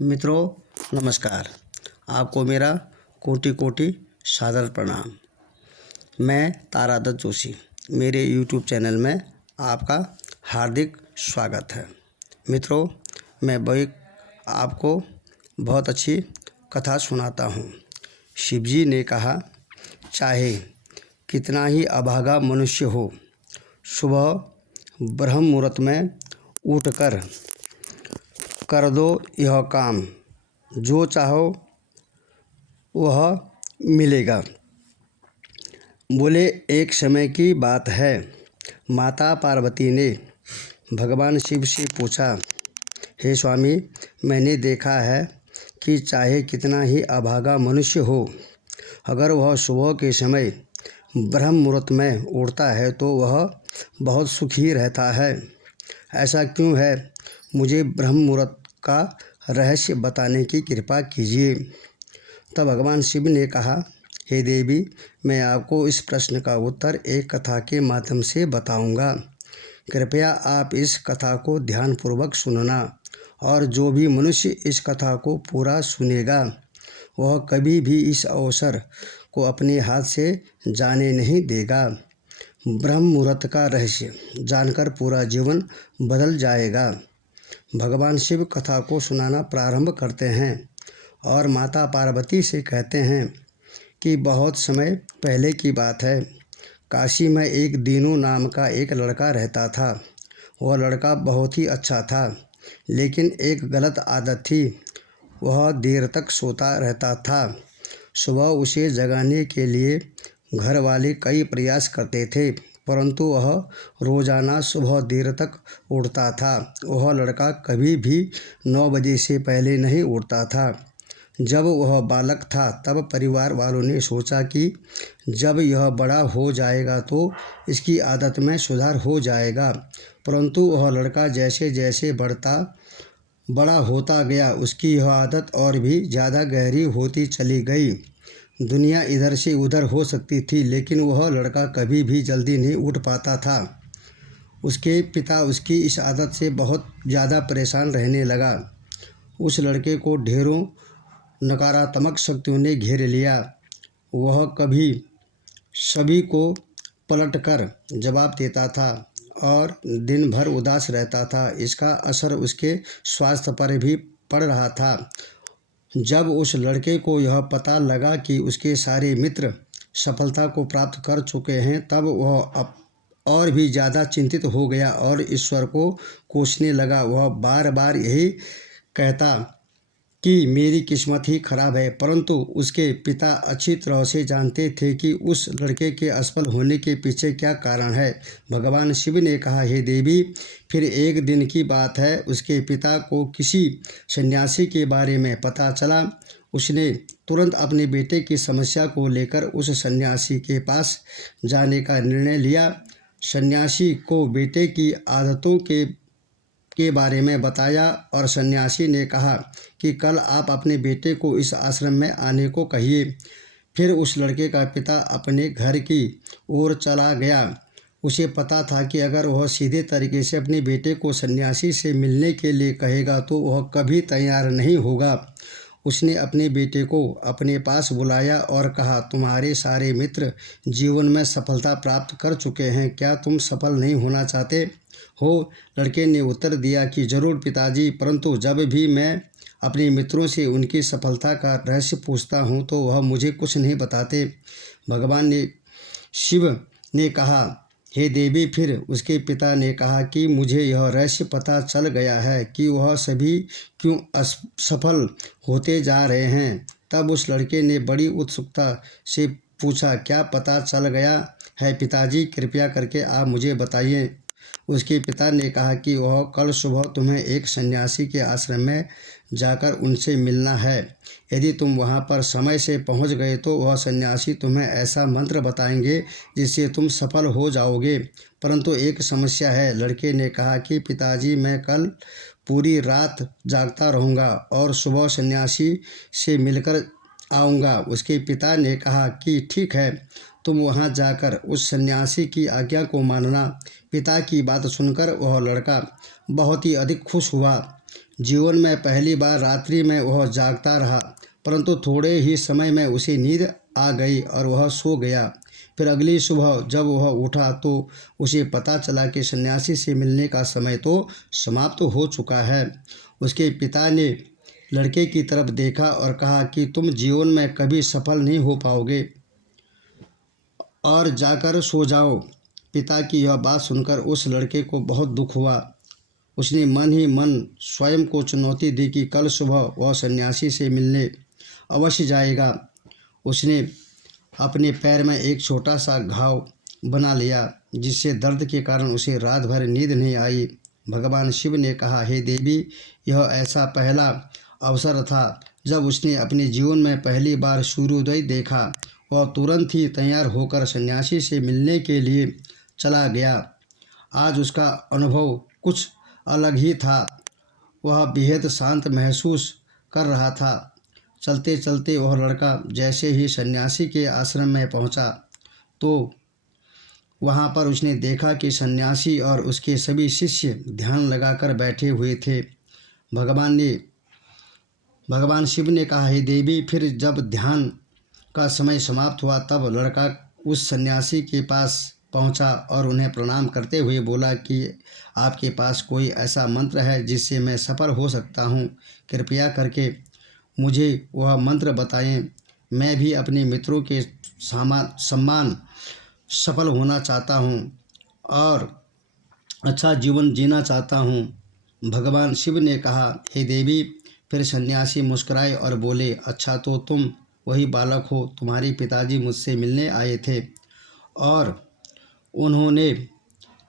मित्रों नमस्कार। आपको मेरा कोटि कोटि सादर प्रणाम। मैं तारादत्त जोशी, मेरे YouTube चैनल में आपका हार्दिक स्वागत है। मित्रों, मैं आपको बहुत अच्छी कथा सुनाता हूँ। शिवजी ने कहा, चाहे कितना ही अभागा मनुष्य हो, सुबह ब्रह्म मुहूर्त में उठकर कर दो यह काम, जो चाहो वह मिलेगा। बोले, एक समय की बात है, माता पार्वती ने भगवान शिव से पूछा, हे स्वामी, मैंने देखा है कि चाहे कितना ही अभागा मनुष्य हो, अगर वह सुबह के समय ब्रह्म मुहूर्त में उठता है तो वह बहुत सुखी रहता है। ऐसा क्यों है? मुझे ब्रह्म मुहूर्त का रहस्य बताने की कृपा कीजिए। तब भगवान शिव ने कहा, हे देवी, मैं आपको इस प्रश्न का उत्तर एक कथा के माध्यम से बताऊंगा। कृपया आप इस कथा को ध्यानपूर्वक सुनना, और जो भी मनुष्य इस कथा को पूरा सुनेगा वह कभी भी इस अवसर को अपने हाथ से जाने नहीं देगा। ब्रह्म मुहूर्त का रहस्य जानकर पूरा जीवन बदल जाएगा। भगवान शिव कथा को सुनाना प्रारंभ करते हैं और माता पार्वती से कहते हैं कि बहुत समय पहले की बात है, काशी में एक दीनू नाम का एक लड़का रहता था। वह लड़का बहुत ही अच्छा था, लेकिन एक गलत आदत थी, वह देर तक सोता रहता था। सुबह उसे जगाने के लिए घर वाले कई प्रयास करते थे, परंतु वह रोज़ाना सुबह देर तक उठता था। वह लड़का कभी भी 9 बजे से पहले नहीं उठता था। जब वह बालक था तब परिवार वालों ने सोचा कि जब यह बड़ा हो जाएगा तो इसकी आदत में सुधार हो जाएगा, परंतु वह लड़का जैसे जैसे बड़ा होता गया, उसकी यह आदत और भी ज़्यादा गहरी होती चली गई। दुनिया इधर से उधर हो सकती थी, लेकिन वह लड़का कभी भी जल्दी नहीं उठ पाता था। उसके पिता उसकी इस आदत से बहुत ज़्यादा परेशान रहने लगा। उस लड़के को ढेरों नकारात्मक शक्तियों ने घेर लिया। वह कभी सभी को पलटकर जवाब देता था और दिन भर उदास रहता था। इसका असर उसके स्वास्थ्य पर भी पड़ रहा था। जब उस लड़के को यह पता लगा कि उसके सारे मित्र सफलता को प्राप्त कर चुके हैं, तब वह अब और भी ज़्यादा चिंतित हो गया और ईश्वर को कोसने लगा। वह बार बार यही कहता कि मेरी किस्मत ही खराब है, परंतु उसके पिता अच्छी तरह से जानते थे कि उस लड़के के असफल होने के पीछे क्या कारण है। भगवान शिव ने कहा, हे देवी, फिर एक दिन की बात है, उसके पिता को किसी सन्यासी के बारे में पता चला। उसने तुरंत अपने बेटे की समस्या को लेकर उस सन्यासी के पास जाने का निर्णय लिया। सन्यासी को बेटे की आदतों के बारे में बताया और सन्यासी ने कहा कि कल आप अपने बेटे को इस आश्रम में आने को कहिए। फिर उस लड़के का पिता अपने घर की ओर चला गया। उसे पता था कि अगर वह सीधे तरीके से अपने बेटे को सन्यासी से मिलने के लिए कहेगा तो वह कभी तैयार नहीं होगा। उसने अपने बेटे को अपने पास बुलाया और कहा, तुम्हारे सारे मित्र जीवन में सफलता प्राप्त कर चुके हैं, क्या तुम सफल नहीं होना चाहते हो? लड़के ने उत्तर दिया कि जरूर पिताजी, परंतु जब भी मैं अपने मित्रों से उनकी सफलता का रहस्य पूछता हूँ तो वह मुझे कुछ नहीं बताते। शिव ने कहा, हे देवी, फिर उसके पिता ने कहा कि मुझे यह रहस्य पता चल गया है कि वह सभी क्यों असफल होते जा रहे हैं। तब उस लड़के ने बड़ी उत्सुकता से पूछा, क्या पता चल गया है पिताजी? कृपया करके आप मुझे बताइए। उसके पिता ने कहा कि वह कल सुबह तुम्हें एक सन्यासी के आश्रम में जाकर उनसे मिलना है। यदि तुम वहां पर समय से पहुंच गए तो वह सन्यासी तुम्हें ऐसा मंत्र बताएंगे जिससे तुम सफल हो जाओगे, परंतु एक समस्या है। लड़के ने कहा कि पिताजी, मैं कल पूरी रात जागता रहूँगा और सुबह सन्यासी से मिलकर आऊँगा। उसके पिता ने कहा कि ठीक है, तुम वहां जाकर उस सन्यासी की आज्ञा को मानना। पिता की बात सुनकर वह लड़का बहुत ही अधिक खुश हुआ। जीवन में पहली बार रात्रि में वह जागता रहा, परंतु थोड़े ही समय में उसे नींद आ गई और वह सो गया। फिर अगली सुबह जब वह उठा तो उसे पता चला कि सन्यासी से मिलने का समय तो समाप्त हो चुका है। उसके पिता ने लड़के की तरफ देखा और कहा कि तुम जीवन में कभी सफल नहीं हो पाओगे और जाकर सो जाओ। पिता की यह बात सुनकर उस लड़के को बहुत दुख हुआ। उसने मन ही मन स्वयं को चुनौती दी कि कल सुबह वह सन्यासी से मिलने अवश्य जाएगा। उसने अपने पैर में एक छोटा सा घाव बना लिया, जिससे दर्द के कारण उसे रात भर नींद नहीं आई। भगवान शिव ने कहा, हे देवी, यह ऐसा पहला अवसर था जब उसने अपने जीवन में पहली बार सूर्योदय देखा। वह तुरंत ही तैयार होकर सन्यासी से मिलने के लिए चला गया। आज उसका अनुभव कुछ अलग ही था। वह बेहद शांत महसूस कर रहा था। चलते चलते वह लड़का जैसे ही सन्यासी के आश्रम में पहुंचा तो वहां पर उसने देखा कि सन्यासी और उसके सभी शिष्य ध्यान लगाकर बैठे हुए थे। भगवान शिव ने कहा, हे देवी, फिर जब ध्यान का समय समाप्त हुआ तब लड़का उस सन्यासी के पास पहुंचा और उन्हें प्रणाम करते हुए बोला कि आपके पास कोई ऐसा मंत्र है जिससे मैं सफल हो सकता हूं? कृपया करके मुझे वह मंत्र बताएं। मैं भी अपने मित्रों के सम्मान सफल होना चाहता हूं और अच्छा जीवन जीना चाहता हूं। भगवान शिव ने कहा, हे देवी। फिर सन्यासी मुस्कुराए और बोले, अच्छा तो तुम वही बालक हो। तुम्हारे पिताजी मुझसे मिलने आए थे और उन्होंने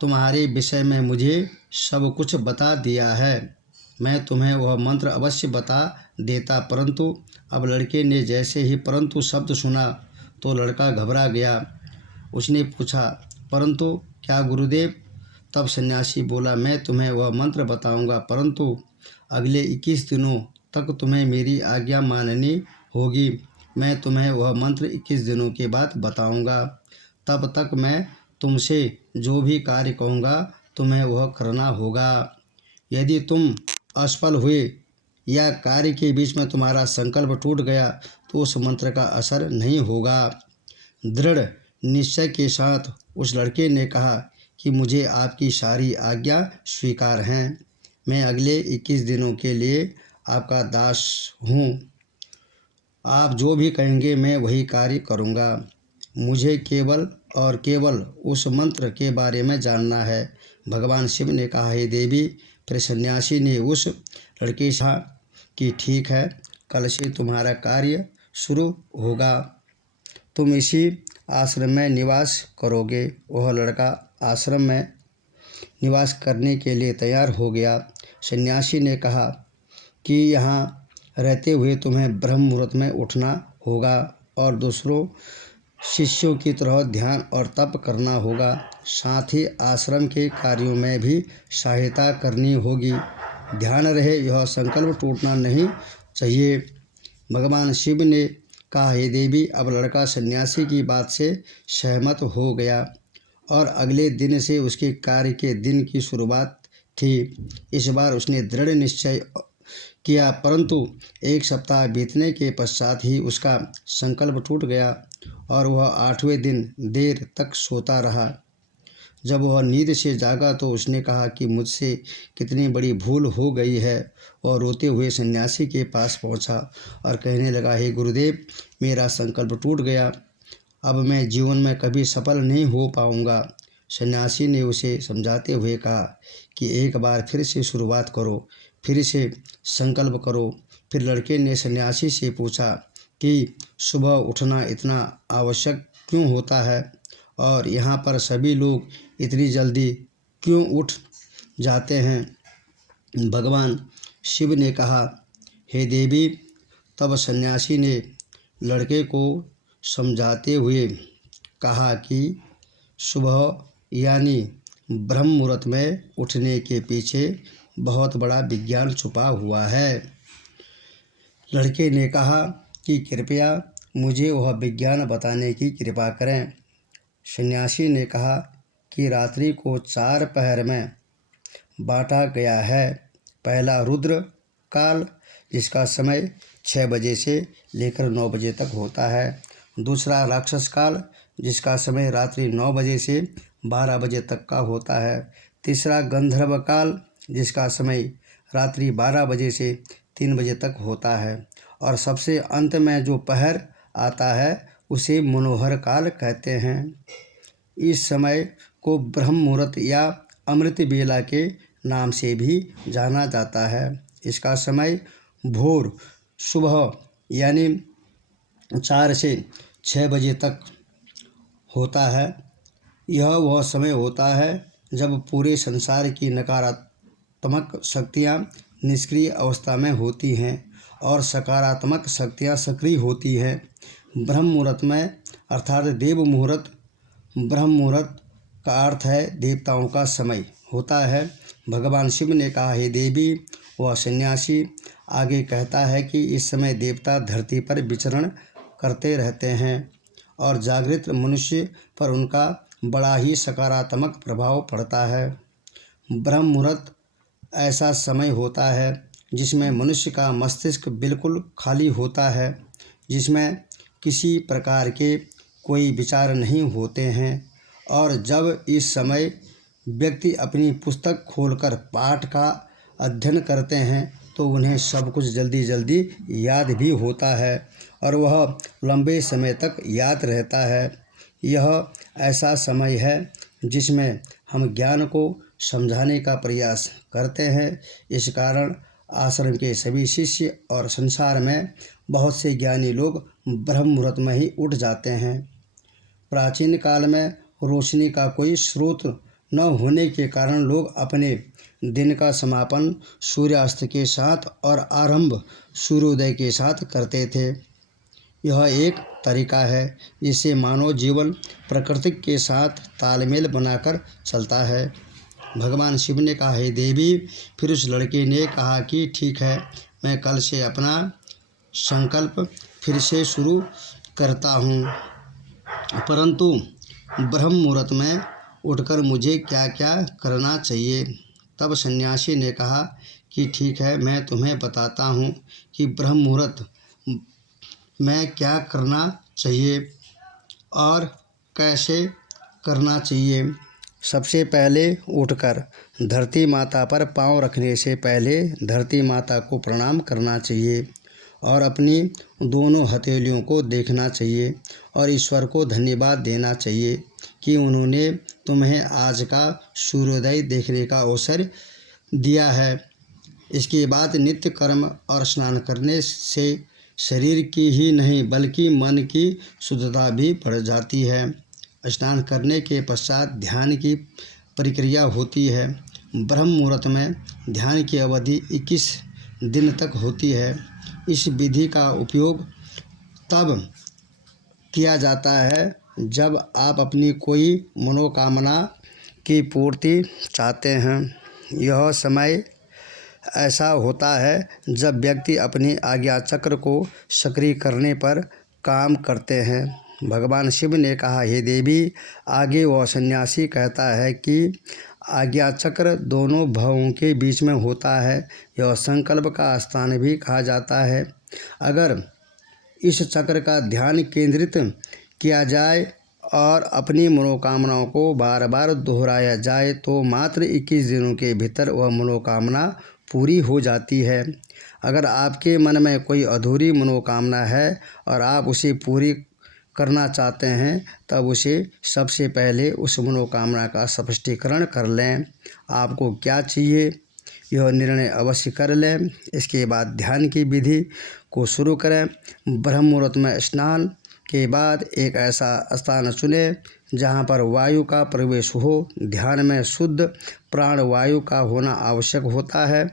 तुम्हारे विषय में मुझे सब कुछ बता दिया है। मैं तुम्हें वह मंत्र अवश्य बता देता, परंतु अब लड़के ने जैसे ही परंतु शब्द सुना तो लड़का घबरा गया। उसने पूछा, परंतु क्या गुरुदेव? तब सन्यासी बोला, मैं तुम्हें वह मंत्र बताऊंगा, परंतु अगले 21 दिनों तक तुम्हें मेरी आज्ञा माननी होगी। मैं तुम्हें वह मंत्र 21 दिनों के बाद बताऊंगा। तब तक मैं तुमसे जो भी कार्य कहूँगा तुम्हें वह करना होगा। यदि तुम असफल हुए या कार्य के बीच में तुम्हारा संकल्प टूट गया तो उस मंत्र का असर नहीं होगा। दृढ़ निश्चय के साथ उस लड़के ने कहा कि मुझे आपकी सारी आज्ञा स्वीकार हैं। मैं अगले 21 दिनों के लिए आपका दास हूँ। आप जो भी कहेंगे मैं वही कार्य करूँगा। मुझे केवल और केवल उस मंत्र के बारे में जानना है। भगवान शिव ने कहा, हे देवी। फिर सन्यासी ने उस लड़के से कहा कि ठीक है, कल से तुम्हारा कार्य शुरू होगा। तुम इसी आश्रम में निवास करोगे। वह लड़का आश्रम में निवास करने के लिए तैयार हो गया। सन्यासी ने कहा कि यहाँ रहते हुए तुम्हें ब्रह्म मुहूर्त में उठना होगा और दूसरों शिष्यों की तरह ध्यान और तप करना होगा। साथ ही आश्रम के कार्यों में भी सहायता करनी होगी। ध्यान रहे, यह संकल्प टूटना नहीं चाहिए। भगवान शिव ने कहा, हे देवी। अब लड़का सन्यासी की बात से सहमत हो गया और अगले दिन से उसके कार्य के दिन की शुरुआत थी। इस बार उसने दृढ़ निश्चय किया, परंतु एक सप्ताह बीतने के पश्चात ही उसका संकल्प टूट गया और वह 8वें दिन देर तक सोता रहा। जब वह नींद से जागा तो उसने कहा कि मुझसे कितनी बड़ी भूल हो गई है। वह रोते हुए सन्यासी के पास पहुंचा और कहने लगा, हे गुरुदेव, मेरा संकल्प टूट गया। अब मैं जीवन में कभी सफल नहीं हो पाऊंगा। सन्यासी ने उसे समझाते हुए कहा कि एक बार फिर से शुरुआत करो, फिर से संकल्प करो। फिर लड़के ने सन्यासी से पूछा कि सुबह उठना इतना आवश्यक क्यों होता है और यहाँ पर सभी लोग इतनी जल्दी क्यों उठ जाते हैं? भगवान शिव ने कहा, हे देवी। तब सन्यासी ने लड़के को समझाते हुए कहा कि सुबह यानी ब्रह्म मुहूर्त में उठने के पीछे बहुत बड़ा विज्ञान छुपा हुआ है। लड़के ने कहा कि कृपया मुझे वह विज्ञान बताने की कृपा करें। सन्यासी ने कहा कि रात्रि को 4 पहर में बांटा गया है। पहला रुद्र, काल, जिसका समय 6 बजे से लेकर 9 बजे तक होता है। दूसरा राक्षस काल, जिसका समय रात्रि 9 बजे से 12 बजे तक का होता है। तीसरा गंधर्व काल, जिसका समय रात्रि 12 बजे से 3 बजे तक होता है। और सबसे अंत में जो पहर आता है उसे मनोहर काल कहते हैं। इस समय को ब्रह्म मुहूर्त या अमृत बेला के नाम से भी जाना जाता है। इसका समय भोर सुबह यानी 4 से 6 बजे तक होता है। यह वह समय होता है जब पूरे संसार की नकारात्मक शक्तियाँ निष्क्रिय अवस्था में होती हैं और सकारात्मक शक्तियाँ सक्रिय होती हैं। ब्रह्म मुहूर्त में अर्थात देव मुहूर्त, ब्रह्म मुहूर्त का अर्थ है देवताओं का समय होता है। भगवान शिव ने कहा, हे देवी, वह सन्यासी आगे कहता है कि इस समय देवता धरती पर विचरण करते रहते हैं और जागृत मनुष्य पर उनका बड़ा ही सकारात्मक प्रभाव पड़ता है। ब्रह्म मुहूर्त ऐसा समय होता है जिसमें मनुष्य का मस्तिष्क बिल्कुल खाली होता है, जिसमें किसी प्रकार के कोई विचार नहीं होते हैं। और जब इस समय व्यक्ति अपनी पुस्तक खोलकर पाठ का अध्ययन करते हैं तो उन्हें सब कुछ जल्दी जल्दी याद भी होता है और वह लंबे समय तक याद रहता है। यह ऐसा समय है जिसमें हम ज्ञान को समझाने का प्रयास करते हैं। इस कारण आश्रम के सभी शिष्य और संसार में बहुत से ज्ञानी लोग ब्रह्म मुहूर्त में ही उठ जाते हैं। प्राचीन काल में रोशनी का कोई स्रोत न होने के कारण लोग अपने दिन का समापन सूर्यास्त के साथ और आरंभ सूर्योदय के साथ करते थे। यह एक तरीका है जिससे मानव जीवन प्रकृति के साथ तालमेल बनाकर चलता है। भगवान शिव ने कहा, हे देवी, फिर उस लड़के ने कहा कि ठीक है, मैं कल से अपना संकल्प फिर से शुरू करता हूँ, परंतु ब्रह्म मुहूर्त में उठकर मुझे क्या क्या करना चाहिए। तब सन्यासी ने कहा कि ठीक है, मैं तुम्हें बताता हूँ कि ब्रह्म मुहूर्त में क्या करना चाहिए और कैसे करना चाहिए। सबसे पहले उठकर धरती माता पर पाँव रखने से पहले धरती माता को प्रणाम करना चाहिए और अपनी दोनों हथेलियों को देखना चाहिए और ईश्वर को धन्यवाद देना चाहिए कि उन्होंने तुम्हें आज का सूर्योदय देखने का अवसर दिया है। इसके बाद नित्य कर्म और स्नान करने से शरीर की ही नहीं बल्कि मन की शुद्धता भी बढ़ जाती है। स्नान करने के पश्चात ध्यान की प्रक्रिया होती है। ब्रह्म मुहूर्त में ध्यान की अवधि 21 दिन तक होती है। इस विधि का उपयोग तब किया जाता है जब आप अपनी कोई मनोकामना की पूर्ति चाहते हैं। यह समय ऐसा होता है जब व्यक्ति अपनी आज्ञा चक्र को सक्रिय करने पर काम करते हैं। भगवान शिव ने कहा, हे देवी, आगे वह सन्यासी कहता है कि आज्ञा चक्र दोनों भवों के बीच में होता है। यह संकल्प का स्थान भी कहा जाता है। अगर इस चक्र का ध्यान केंद्रित किया जाए और अपनी मनोकामनाओं को बार बार दोहराया जाए तो मात्र 21 दिनों के भीतर वह मनोकामना पूरी हो जाती है। अगर आपके मन में कोई अधूरी मनोकामना है और आप उसे पूरी करना चाहते हैं तब उसे सबसे पहले उस मनोकामना का स्पष्टीकरण कर लें। आपको क्या चाहिए यह निर्णय अवश्य कर लें। इसके बाद ध्यान की विधि को शुरू करें। ब्रह्म मुहूर्त में स्नान के बाद एक ऐसा स्थान चुनें जहाँ पर वायु का प्रवेश हो। ध्यान में शुद्ध प्राण वायु का होना आवश्यक होता है।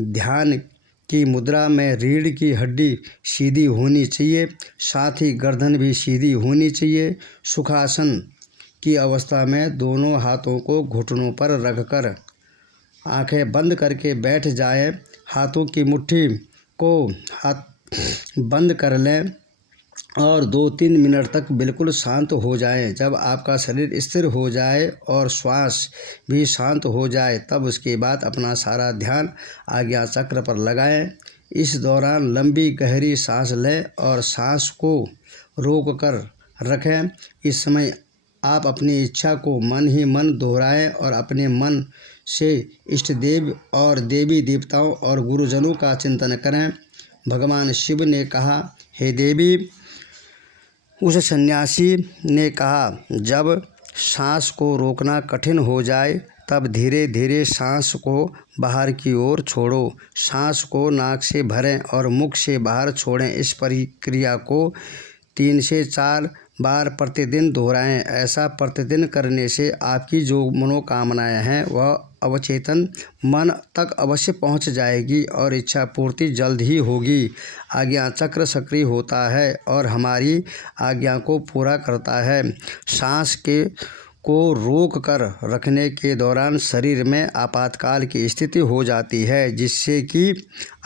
ध्यान की मुद्रा में रीढ़ की हड्डी सीधी होनी चाहिए, साथ ही गर्दन भी सीधी होनी चाहिए। सुखासन की अवस्था में दोनों हाथों को घुटनों पर रखकर आंखें बंद करके बैठ जाएं। हाथों की मुट्ठी को हाथ बंद कर लें। और 2-3 मिनट तक बिल्कुल शांत हो जाएं। जब आपका शरीर स्थिर हो जाए और श्वास भी शांत हो जाए तब उसके बाद अपना सारा ध्यान आज्ञा चक्र पर लगाएं। इस दौरान लंबी गहरी सांस लें और सांस को रोक कर रखें। इस समय आप अपनी इच्छा को मन ही मन दोहराएं और अपने मन से इष्ट देव और देवी देवताओं और गुरुजनों का चिंतन करें। भगवान शिव ने कहा, हे देवी। उस सन्यासी ने कहा, जब सांस को रोकना कठिन हो जाए तब धीरे धीरे सांस को बाहर की ओर छोड़ो। सांस को नाक से भरें और मुख से बाहर छोड़ें। इस प्रक्रिया को 3 से 4 बार प्रतिदिन दोहराएं। ऐसा प्रतिदिन करने से आपकी जो मनोकामनाएं हैं वह अवचेतन मन तक अवश्य पहुंच जाएगी और इच्छा पूर्ति जल्द ही होगी। आज्ञा चक्र सक्रिय होता है और हमारी आज्ञा को पूरा करता है। सांस को रोक कर रखने के दौरान शरीर में आपातकाल की स्थिति हो जाती है, जिससे कि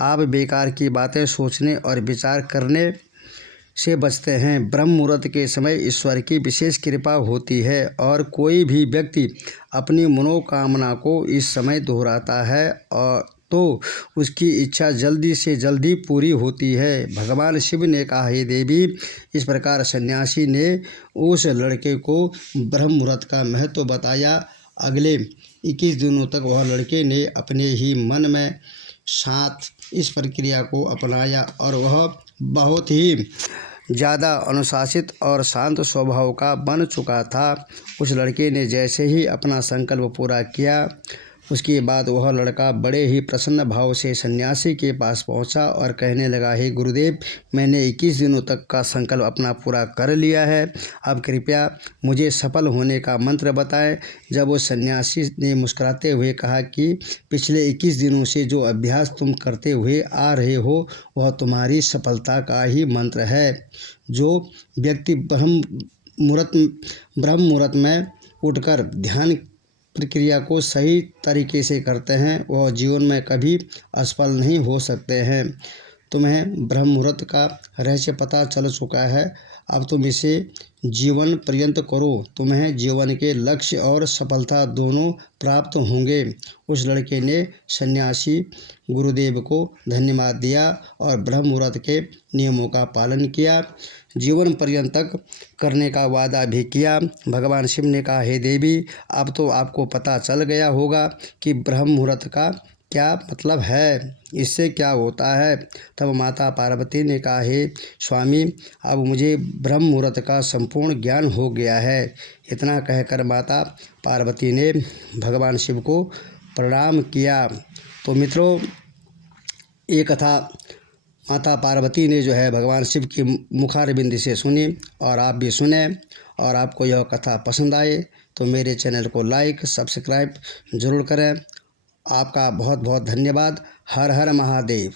आप बेकार की बातें सोचने और विचार करने से बचते हैं। ब्रह्म मुहूर्त के समय ईश्वर की विशेष कृपा होती है और कोई भी व्यक्ति अपनी मनोकामना को इस समय दोहराता है और तो उसकी इच्छा जल्दी से जल्दी पूरी होती है। भगवान शिव ने कहा, हे देवी। इस प्रकार सन्यासी ने उस लड़के को ब्रह्म मुहूर्त का महत्व बताया। अगले 21 दिनों तक वह लड़के ने अपने ही मन में साथ इस प्रक्रिया को अपनाया और वह बहुत ही ज़्यादा अनुशासित और शांत स्वभाव का बन चुका था। उस लड़के ने जैसे ही अपना संकल्प पूरा किया उसके बाद वह लड़का बड़े ही प्रसन्न भाव से सन्यासी के पास पहुंचा और कहने लगा, हे गुरुदेव, मैंने 21 दिनों तक का संकल्प अपना पूरा कर लिया है। अब कृपया मुझे सफल होने का मंत्र बताएं। जब वो सन्यासी ने मुस्कुराते हुए कहा कि पिछले 21 दिनों से जो अभ्यास तुम करते हुए आ रहे हो वह तुम्हारी सफलता का ही मंत्र है। जो व्यक्ति ब्रह्म मुहूर्त में उठकर ध्यान प्रक्रिया को सही तरीके से करते हैं वह जीवन में कभी असफल नहीं हो सकते हैं। तुम्हें ब्रह्म मुहूर्त का रहस्य पता चल चुका है। अब तुम इसे जीवन पर्यंत करो। तुम्हें जीवन के लक्ष्य और सफलता दोनों प्राप्त होंगे। उस लड़के ने सन्यासी गुरुदेव को धन्यवाद दिया और ब्रह्म मुहूर्त के नियमों का पालन किया, जीवन पर्यंत तक करने का वादा भी किया। भगवान शिव ने कहा, हे देवी, अब तो आपको पता चल गया होगा कि ब्रह्म मुहूर्त का क्या मतलब है, इससे क्या होता है। तब माता पार्वती ने कहा, हे स्वामी, अब मुझे ब्रह्म मुहूर्त का संपूर्ण ज्ञान हो गया है। इतना कहकर माता पार्वती ने भगवान शिव को प्रणाम किया। तो मित्रों, ये कथा माता पार्वती ने जो है भगवान शिव की मुखारबिंद से सुनी और आप भी सुने। और आपको यह कथा पसंद आए तो मेरे चैनल को लाइक सब्सक्राइब ज़रूर करें। आपका बहुत बहुत धन्यवाद। हर हर महादेव।